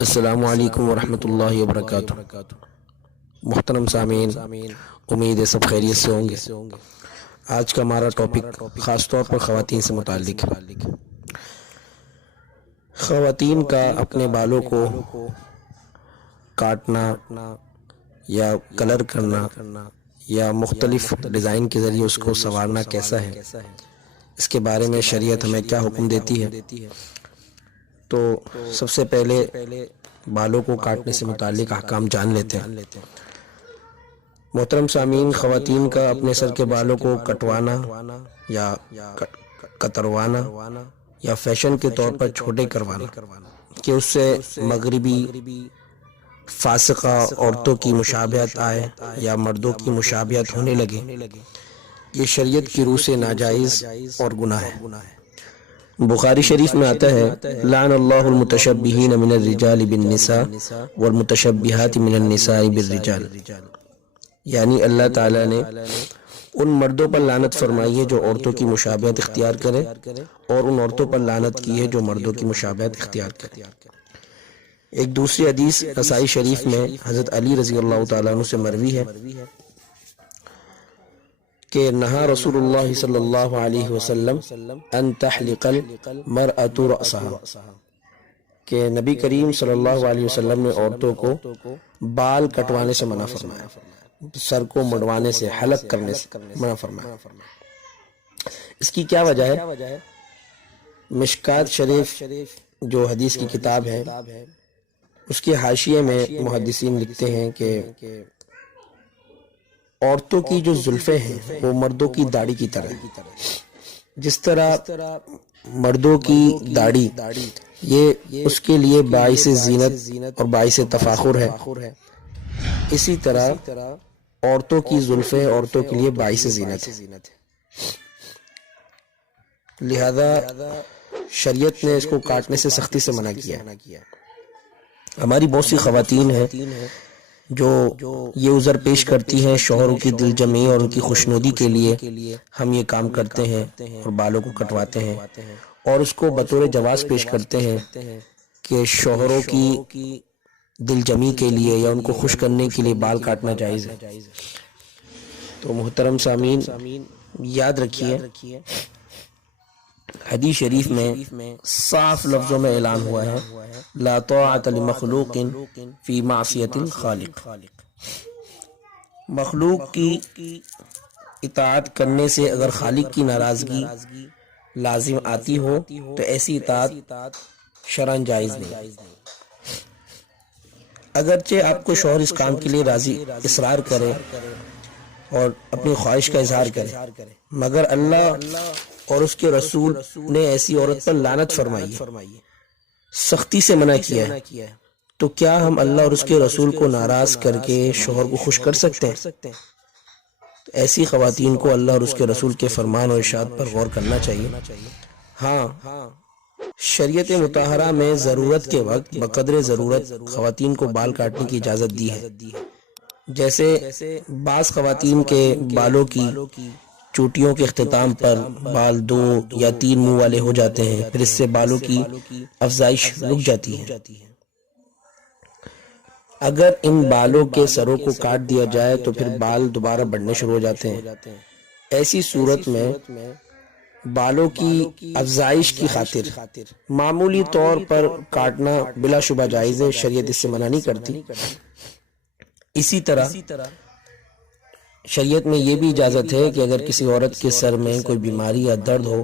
السلام علیکم ورحمۃ اللہ وبرکاتہ۔ محترم سامعین، امید ہے سب خیریت سے ہوں گے۔ آج کا ہمارا ٹاپک خاص طور پر خواتین سے متعلق ہے۔ خواتین کا اپنے بالوں کو کاٹنا یا کلر کرنا یا مختلف ڈیزائن کے ذریعے اس کو سنوارنا کیسا ہے، اس کے بارے میں شریعت ہمیں کیا حکم دیتی ہے۔ تو سب سے پہلے بالوں کو کاٹنے سے متعلق احکام جان لیتے ہیں۔ محترم سامعین، خواتین کا اپنے سر کے بالوں کو کٹوانا یا کتروانا یا فیشن کے طور پر چھوٹے کروانا کہ اس سے مغربی فاسقہ عورتوں کی مشابہت آئے یا مردوں کی مشابہت ہونے لگے، یہ شریعت کی روح سے ناجائز اور گناہ ہے۔ بخاری شریف میں آتا ہے، لعن اللہ المتشبہین من الرجال بالنساء والمتشبہات من النساء بالرجال، یعنی اللہ تعالیٰ نے ان مردوں پر لعنت فرمائی ہے جو عورتوں کی مشابہت اختیار کریں، اور ان عورتوں پر لعنت کی ہے جو مردوں کی مشابہت اختیار کریں۔ ایک دوسری حدیث نسائی شریف میں حضرت علی رضی اللہ تعالیٰ عنہ سے مروی ہے کہ نہا رسول اللہ صلی اللہ علیہ وسلم ان تحلق المرأة رأسها، کہ نبی کریم صلی اللہ علیہ وسلم نے عورتوں کو بال کٹوانے سے منع فرمایا، سر کو مڑوانے سے، حلق کرنے سے منع فرمایا۔ اس کی کیا وجہ ہے؟ مشکات شریف جو حدیث کی کتاب ہے، اس کے حاشیے میں محدثین لکھتے ہیں کہ عورتوں کی جو زلفیں ہیں وہ مردوں کی داڑھی کی طرح ہے۔ جس طرح مردوں کی داڑھی یہ اس کے لیے باعث زینت اور باعث تفاخر ہے، اسی طرح عورتوں کی زلفیں عورتوں کے لیے باعث زینت ہے۔ لہذا شریعت نے اس کو کاٹنے سے سختی سے منع کیا ہے۔ ہماری بہت سی خواتین ہیں جو یہ عذر پیش کرتی ہیں شوہروں کی دل جمعی اور ان کی خوشنودی کے لیے ہم یہ کام کرتے ہیں اور بالوں کو کٹواتے ہیں، اور اس کو بطور جواز پیش کرتے ہیں کہ شوہروں کی دل جمعی کے لیے یا ان کو خوش کرنے کے لیے بال کاٹنا جائز ہے۔ تو محترم سامعین، یاد رکھیے، حدیث شریف میں صاف لفظوں میں اعلان ہوا ہے، لا طاعت لمخلوق فی معصیت الخالق، مخلوق کی اطاعت کرنے سے اگر خالق کی ناراضگی لازم آتی ہو تو ایسی اطاعت شرعاً جائز نہیں۔ اگرچہ آپ کو شوہر اس کام کے لیے راضی اصرار کرے اور اپنی خواہش کا اظہار کرے، مگر اللہ اور اس کے رسول نے ایسی عورت پر لعنت فرمائی ہے، سختی سے منع کیا ہے، تو کیا ہم اللہ اور اس کے رسول کو ناراض کر کے شوہر کو خوش کر سکتے ہیں؟ ایسی خواتین کو اللہ اور اس کے رسول کے فرمان اور ارشاد پر غور کرنا چاہیے۔ ہاں، شریعت مطہرہ میں ضرورت کے وقت بقدر ضرورت خواتین کو بال کاٹنے کی اجازت دی ہے۔ جیسے بعض خواتین کے بالوں کی چوٹیوں کے اختتام پر بال 2 یا 3 منہ والے ہو جاتے ہیں، پھر اس سے بالوں کی افزائش رک جاتی ہے۔ اگر ان بالوں کے سروں کو کاٹ دیا جائے تو پھر بال دوبارہ بڑھنے شروع ہو جاتے ہیں۔ ایسی صورت میں بالوں کی افزائش کی خاطر معمولی طور پر کاٹنا بلا شبہ جائز ہے، شریعت اس سے منع نہیں کرتی۔ اسی طرح شریعت میں یہ بھی اجازت ہے کہ اگر کسی عورت کے سر میں کوئی بیماری یا درد ہو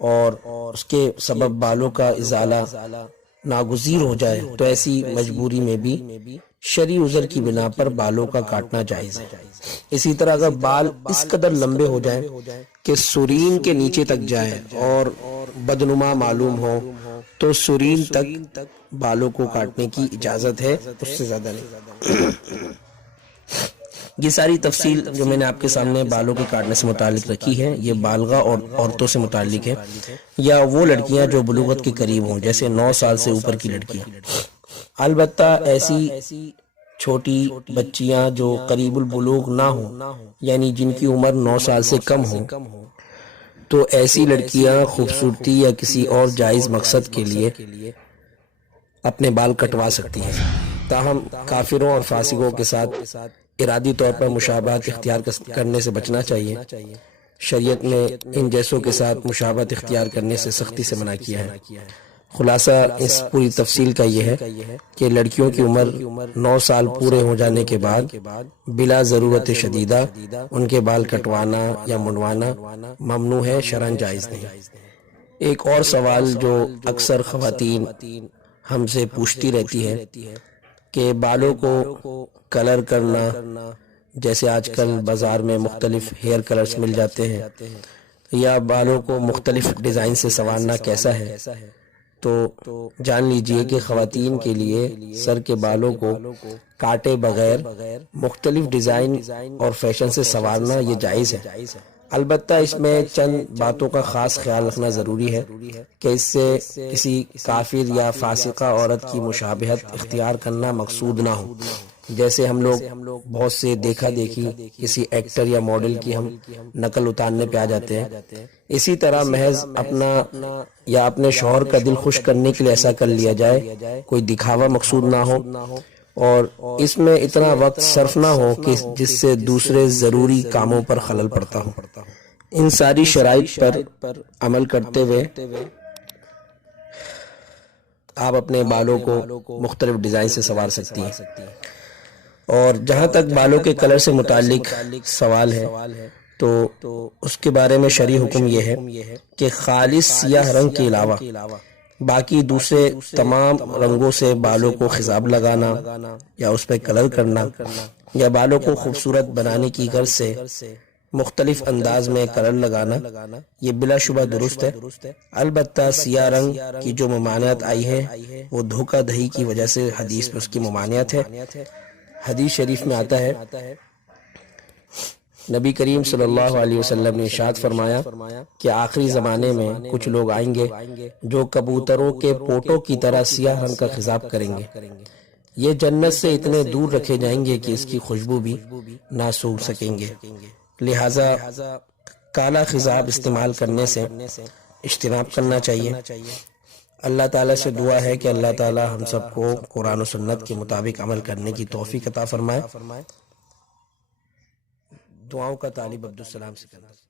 اور اس کے سبب بالوں کا ازالہ ناگزیر ہو جائے تو ایسی مجبوری میں بھی شرعی عذر کی بنا پر بالوں کا کاٹنا جائز ہے۔ اسی طرح اگر بال اس قدر لمبے ہو جائیں کہ سرین کے نیچے تک جائیں اور بدنما معلوم ہو تو سرین تک بالوں کو کاٹنے کی اجازت ہے، اس سے زیادہ نہیں۔ یہ ساری تفصیل جو میں نے آپ کے سامنے بالوں کے کاٹنے سے متعلق رکھی ہے، یہ بالغہ اور عورتوں سے متعلق ہے، یا وہ لڑکیاں جو بلوغت کے قریب ہوں، جیسے 9 سال سے اوپر کی لڑکیاں۔ البتہ ایسی چھوٹی بچیاں جو قریب البلوغ نہ ہوں، یعنی جن کی عمر 9 سال سے کم ہو، تو ایسی لڑکیاں خوبصورتی یا کسی اور جائز مقصد کے لیے اپنے بال کٹوا سکتی ہیں، تاہم کافروں اور فاسقوں کے ساتھ ارادی طور پر مشابہت اختیار کرنے سے بچنا چاہیے۔ شریعت نے ان جیسوں کے ساتھ مشابہت اختیار کرنے سے سختی سے منع کیا ہے۔ خلاصہ اس پوری تفصیل کا یہ ہے کہ لڑکیوں کی عمر 9 سال پورے ہو جانے کے بعد بلا ضرورت شدیدہ ان کے بال کٹوانا یا منڈوانا ممنوع ہے، شرعاً جائز نہیں۔ ایک اور سوال جو اکثر خواتین ہم سے پوچھتی رہتی ہے کہ بالوں کو کلر کرنا، جیسے آج کل بازار میں مختلف ہیئر کلرز مل جاتے ہیں، یا بالوں کو مختلف ڈیزائن سے سنوارنا کیسا ہے، تو جان لیجئے کہ خواتین کے لیے سر کے بالوں کو کاٹے بغیر مختلف ڈیزائن اور فیشن سے سنوارنا یہ جائز ہے۔ البتہ اس میں چند باتوں کا خاص خیال رکھنا ضروری ہے کہ اس سے کسی کافر یا فاسقہ عورت کی مشابہت اختیار کرنا مقصود نہ ہو، جیسے ہم لوگ بہت سے دیکھا دیکھی کسی ایکٹر یا ماڈل کی ہم نقل اتارنے پہ آ جاتے ہیں۔ اسی طرح محض اپنا یا اپنے شوہر کا دل خوش کرنے کے لیے ایسا کر لیا جائے، کوئی دکھاوا مقصود نہ ہو اور اس میں اتنا وقت صرف نہ ہو کہ جس سے دوسرے ضروری کاموں پر خلل پڑتا ہو۔ ان ساری شرائط پر عمل کرتے ہوئے آپ اپنے بالوں کو مختلف ڈیزائن سے سنوار سکتی ہیں۔ اور جہاں تک بالوں کے کلر سے متعلق سوال ہے تو اس کے بارے میں شرعی حکم یہ ہے کہ خالص سیاہ رنگ کے علاوہ باقی دوسرے تمام رنگوں سے بالوں کو خضاب لگانا یا اس پہ کلر کرنا یا بالوں کو خوبصورت بنانے کی غرض سے مختلف انداز میں کلر لگانا یہ بلا شبہ درست ہے۔ البتہ سیاہ رنگ کی جو ممانعت آئی ہے وہ دھوکہ دہی کی وجہ سے حدیث میں اس کی ممانعت ہے۔ حدیث شریف میں آتا ہے، نبی کریم صلی اللہ علیہ وسلم نے ارشاد فرمایا کہ آخری زمانے میں کچھ لوگ آئیں گے جو کبوتروں کے پوٹوں کی طرح سیاہ رنگ کا خضاب کریں گے، یہ جنت سے اتنے دور رکھے جائیں گے کہ اس کی خوشبو بھی نہ سونگھ سکیں گے۔ لہٰذا کالا خضاب استعمال کرنے سے اجتناب کرنا چاہیے۔ اللہ تعالیٰ سے دعا ہے کہ اللہ تعالیٰ ہم سب کو قرآن و سنت کے مطابق عمل کرنے کی توفیق عطا فرمائے۔ دعاؤں کا طالب عبدالسلام سکندر۔